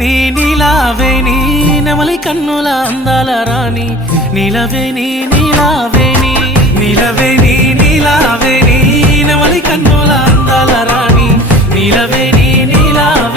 నీ నీలావే నీ నెమలి కన్నుల అందాల రాణి నీలవే నీ నీలావే నీ నీలవే నీ నీలావే నీ నెమలి కన్నుల అందాల రాణి నీలవే నీ నీలావే